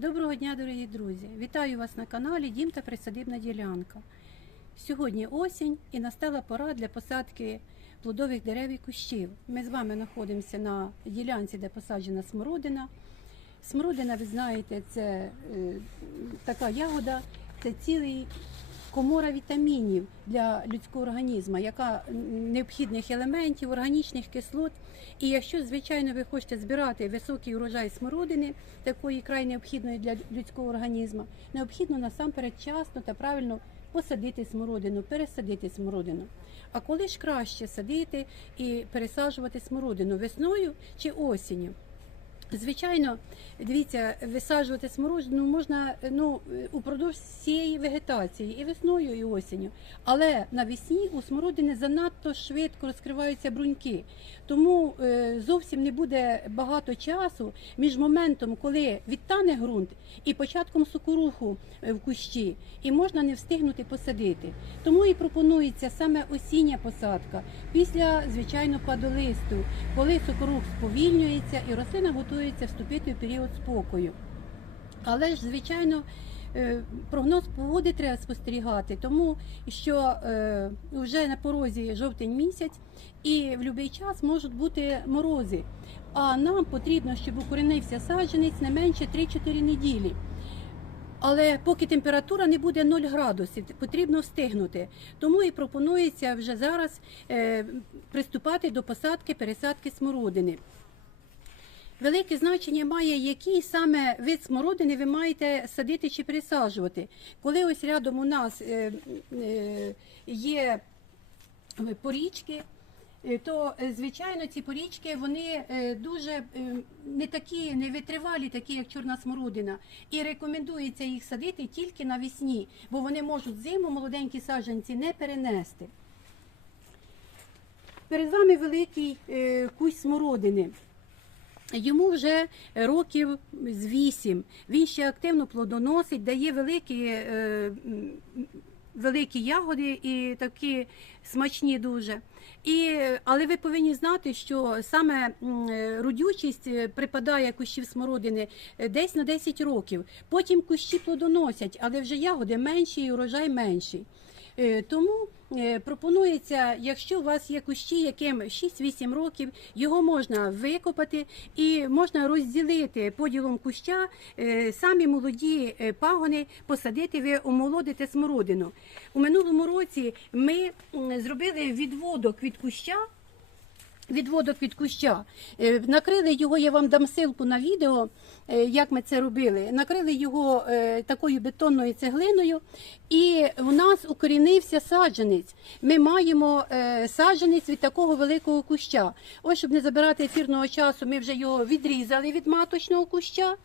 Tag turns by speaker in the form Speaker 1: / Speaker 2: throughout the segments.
Speaker 1: Доброго дня, дорогі друзі! Вітаю вас на каналі Дім та Присадибна ділянка. Сьогодні осінь і настала пора для посадки плодових дерев і кущів. Ми з вами знаходимося на ділянці, де посаджена смородина. Смородина, ви знаєте, це е, така ягода, це цілий комора вітамінів для людського організму, яка необхідних елементів, органічних кислот. І якщо, звичайно, ви хочете збирати високий урожай смородини, такої край необхідної для людського організму, необхідно насамперед вчасно та правильно посадити смородину, пересадити смородину. А коли ж краще садити і пересаджувати смородину весною чи осінню? Звичайно, дивіться, висаджувати смородину можна ну, упродовж всієї вегетації, і весною, і осінню. Але навесні у смородини занадто швидко розкриваються бруньки. Тому е, зовсім не буде багато часу між моментом, коли відтане ґрунт, і початком сокоруху е, в кущі, і можна не встигнути посадити. Тому і пропонується саме осіння посадка після, звичайно, падолисту, коли сокорух сповільнюється і рослина готується вступити в період спокою. Але ж, звичайно, е, прогноз погоди треба спостерігати, тому що е, вже на порозі жовтень місяць і в будь-який час можуть бути морози. А нам потрібно, щоб укоренився саджанець не менше 3-4 неділі. Але поки температура не буде 0 градусів, потрібно встигнути. Тому і пропонується вже зараз е, приступати до посадки пересадки смородини. Велике значення має, який саме вид смородини ви маєте садити чи пересаджувати. Коли ось рядом у нас е, е, є порічки, е, то е, звичайно ці порічки вони дуже не такі, не витривалі, такі як чорна смородина. І рекомендується їх садити тільки навесні, бо вони можуть зиму молоденькі саджанці не перенести. Перед вами великий кусь смородини. Йому вже років з вісім. Він ще активно плодоносить, дає великі, е, великі ягоди і такі смачні дуже. І, але ви повинні знати, що саме родючість е, припадає кущів смородини е, десь на 10 років. Потім кущі плодоносять, але вже ягоди менші і урожай менший. Е, Тому е, пропонується, якщо у вас є кущі, яким 6-8 років, його можна викопати і можна розділити поділом куща е, самі молоді пагони, посадити, ви омолодите смородину. У минулому році ми зробили відводок від куща. Відводок від куща. Е, Накрили його, я вам дам ссылку на відео, е, як ми це робили. Накрили його е, такою бетонною цеглиною, і у нас укорінився саджанець. Ми маємо саджанець від такого великого куща. Ось, щоб не забирати ефірного часу, ми вже його відрізали від маточного куща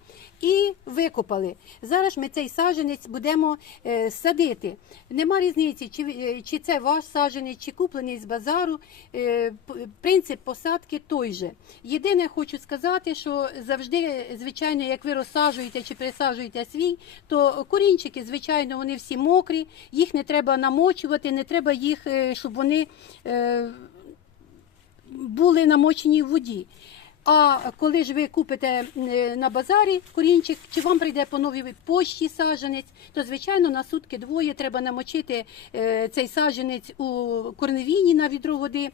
Speaker 1: і викопали. Зараз ми цей саджанець будемо садити. Нема різниці, чи, це ваш саджанець, чи куплений з базару. Е, п- принцип посадки той же. Єдине, хочу сказати, що завжди, звичайно, як ви розсаджуєте чи пересаджуєте свій, то корінчики, звичайно, вони всі мокрі, їх не треба намочувати, не треба їх, е, щоб вони е, були намочені в воді. А коли ж ви купите е, на базарі корінчик, чи вам прийде по новій почті саджанець, то звичайно на сутки двоє треба намочити цей саджанець у корневіні на відро води.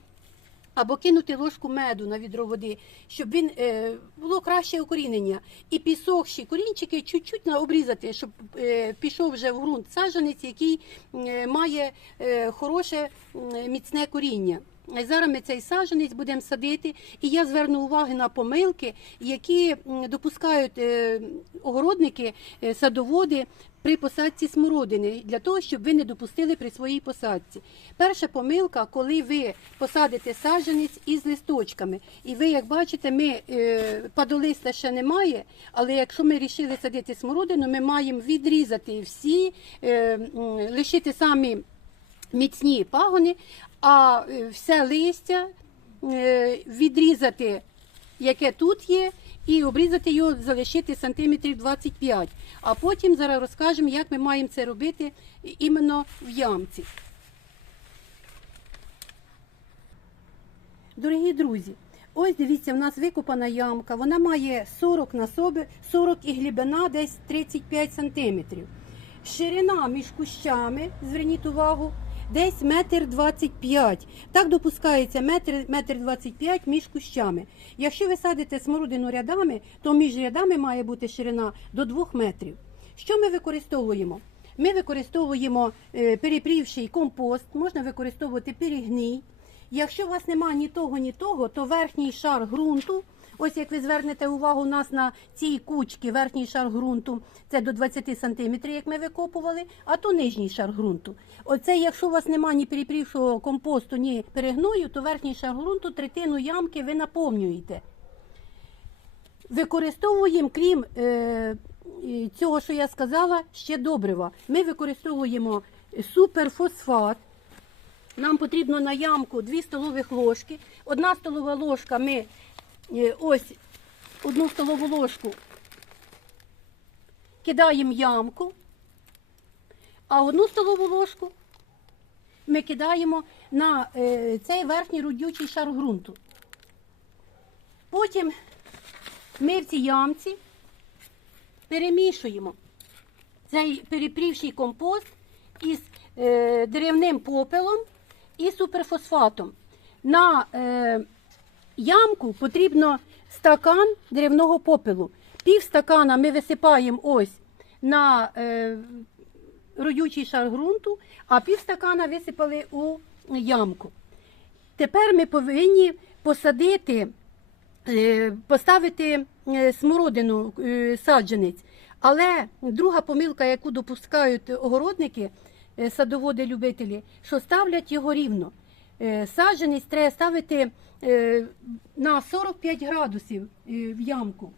Speaker 1: Або кинути ложку меду на відро води, щоб він е, було краще укорінення. І підсохші корінчики чуть-чуть обрізати, щоб е, пішов вже в ґрунт саджанець, який е, має е, хороше е, міцне коріння. І Зараз ми цей саджанець будемо садити, і я зверну увагу на помилки, які допускають е, огородники, е, садоводи при посадці смородини, для того, щоб ви не допустили при своїй посадці. Перша помилка, коли ви посадите саджанець із листочками. І ви, як бачите, ми е, падолиста ще немає, але якщо ми вирішили садити смородину, ми маємо відрізати всі, е, лишити самі міцні пагони, а е, все листя е, відрізати, яке тут є, і обрізати його, залишити сантиметрів 25. А потім зараз розкажемо, як ми маємо це робити іменно в ямці. Дорогі друзі, Ось дивіться, в нас викопана ямка. Вона має 40 на собі, 40 і глибина десь 35 сантиметрів. Ширина між кущами, зверніть увагу, десь метр 25. Так допускається метр, метр 25 між кущами. Якщо ви садите смородину рядами, то між рядами має бути ширина до 2 метрів. Що ми використовуємо? Ми використовуємо е, перепрівший компост, можна використовувати перегній. Якщо у вас немає ні того, ні того, то верхній шар ґрунту, ось як ви звернете увагу у нас на цій кучці, верхній шар ґрунту, це до 20 см, як ми викопували, а то нижній шар ґрунту. Оце, якщо у вас немає ні перепрівшого компосту, ні перегною, то верхній шар ґрунту третину ямки ви наповнюєте. Використовуємо, крім е, цього, що я сказала, ще добрива. Ми використовуємо суперфосфат. Нам потрібно на ямку 2 столових ложки. Одна столова ложка ми е, ось одну столову ложку кидаємо ямку, а одну столову ложку ми кидаємо на е, цей верхній родючий шар ґрунту. Потім ми в цій ямці перемішуємо цей перепрівший компост із е, деревним попелом і суперфосфатом. На е, ямку потрібно стакан деревного попелу. Пів стакана ми висипаємо ось на е, родючий шар ґрунту, а пів стакана висипали у ямку. Тепер ми повинні посадити, е, поставити е, смородину е, саджанець. Але друга помилка, яку допускають огородники, е, садоводи-любителі, що ставлять його рівно. Е, треба ставити е, на 45 градусів е, в ямку.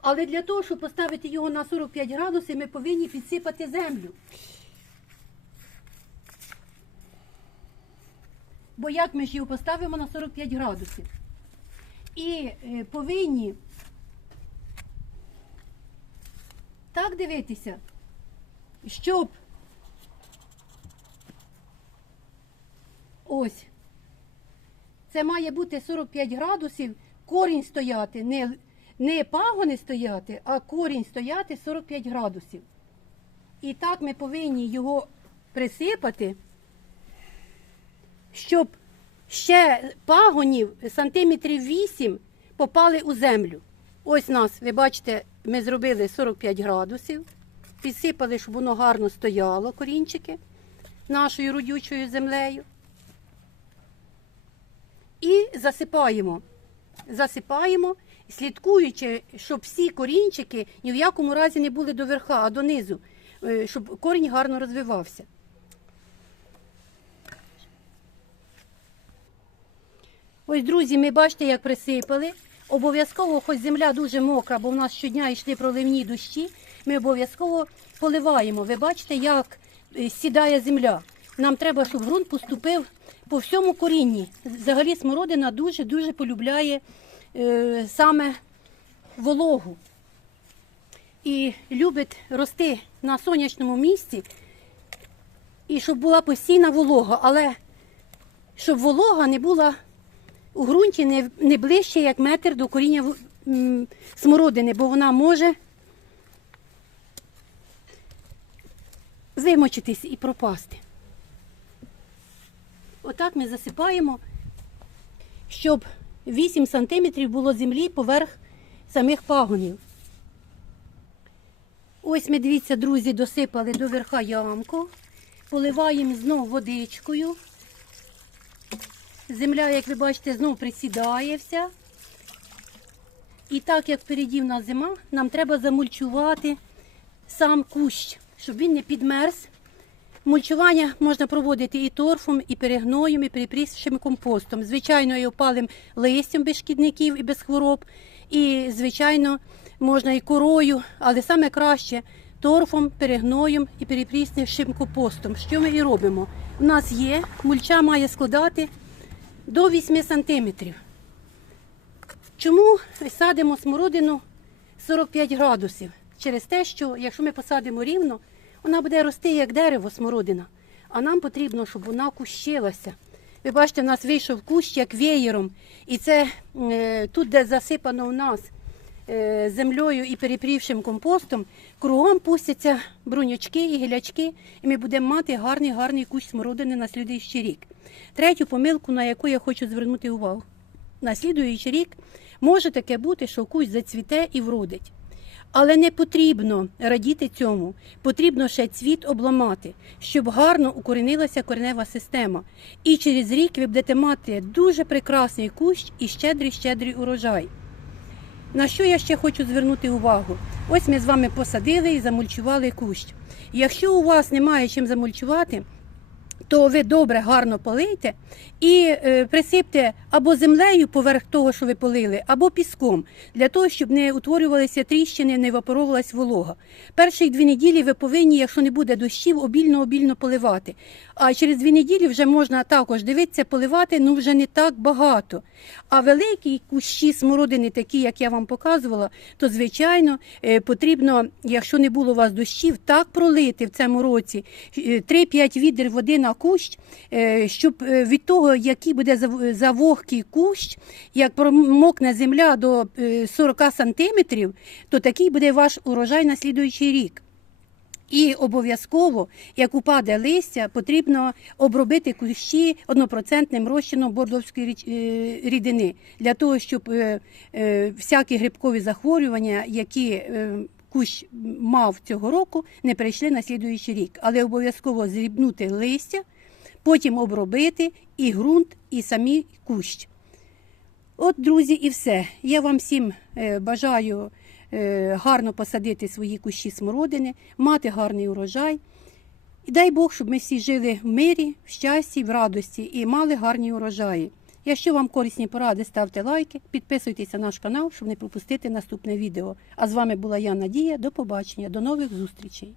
Speaker 1: Але для того, щоб поставити його на 45 градусів, ми повинні підсипати землю. Бо як ми ж його поставимо на 45 градусів? І повинні так дивитися, щоб ось це має бути 45 градусів, корінь стояти, не, не пагони стояти, а корінь стояти 45 градусів. І так ми повинні його присипати, щоб ще пагонів сантиметрів 8 попали у землю. Ось нас, ви бачите, ми зробили 45 градусів, підсипали, щоб воно гарно стояло, корінчики, нашою родючою землею. Засипаємо. Засипаємо, слідкуючи, щоб всі корінчики ні в якому разі не були до верха, а донизу, е, щоб корінь гарно розвивався. Ось, друзі, ми бачите, як присипали. Обов'язково, хоч земля дуже мокра, бо в нас щодня йшли проливні дощі, ми обов'язково поливаємо. Ви бачите, як е, сідає земля. Нам треба, щоб ґрунт поступив по всьому корінні. Взагалі смородина дуже-дуже полюбляє е, саме вологу. І любить рости на сонячному місці, і щоб була постійна волога, але щоб волога не була у ґрунті не, не ближче, як метр до коріння смородини, бо вона може вимочитись і пропасти. Отак ми засипаємо, щоб 8 см було землі поверх самих пагонів. Ось ми, дивіться, друзі, досипали до верха ямку, поливаємо знов водичкою. Земля, як ви бачите, знов присідає вся. І так як впереді в нас зима, нам треба замульчувати сам кущ, щоб він не підмерз. Мульчування можна проводити і торфом, і перегноєм, і перепрісшим компостом. Звичайно, і опалим листям без шкідників і без хвороб. І, звичайно, можна і корою, але саме краще торфом, перегноєм і перепріснішим компостом. Що ми і робимо? У нас є, мульча має складати до 8 сантиметрів. Чому садимо смородину 45 градусів? Через те, що якщо ми посадимо рівно, вона буде рости як дерево смородина. А нам потрібно, щоб вона кущилася. Ви бачите, у нас вийшов кущ як веєром. І це е, тут, де засипано у нас е, землею і перепрівшим компостом, кругом пустяться брунячки і гілячки, і ми будемо мати гарний гарний кущ смородини на слідуючий рік. Третю помилку, на яку я хочу звернути увагу. На слідуючий рік може таке бути, що кущ зацвіте і вродить. Але не потрібно радіти цьому. Потрібно ще цвіт обламати, щоб гарно укоренилася коренева система. І через рік ви будете мати дуже прекрасний кущ і щедрий щедрий урожай. На що я ще хочу звернути увагу? Ось ми з вами посадили і замульчували кущ. Якщо у вас немає чим замульчувати, то ви добре гарно полийте і е, присипте або землею поверх того, що ви полили, або піском, для того, щоб не утворювалися тріщини, не евапоровувалась волога. Перші дві неділі ви повинні, якщо не буде дощів, обільно-обільно поливати. А через дві неділі вже можна також дивитися, поливати, ну вже не так багато. А великі кущі смородини, такі, як я вам показувала, то звичайно е, потрібно, якщо не було у вас дощів, так пролити в цьому році е, 3-5 відер води на кущ, е, щоб е, від того, який буде завогкий кущ, як промокне земля до е, 40 сантиметрів, то такий буде ваш урожай на слідуючий рік. І обов'язково, як упаде листя, потрібно обробити кущі однопроцентним розчином бордовської е, рідини для того, щоб е, е, всякі грибкові захворювання, які е, кущ мав цього року, не перейшли на слідуючий рік. Але обов'язково зрібнути листя, потім обробити і ґрунт, і самі кущ. От, друзі, і все. Я вам всім е, бажаю е, гарно посадити свої кущі смородини, мати гарний урожай. І дай Бог, щоб ми всі жили в мирі, в щасті, в радості і мали гарні урожаї. Якщо вам корисні поради, ставте лайки, підписуйтесь на наш канал, щоб не пропустити наступне відео. А з вами була я Надія. До побачення, до нових зустрічей.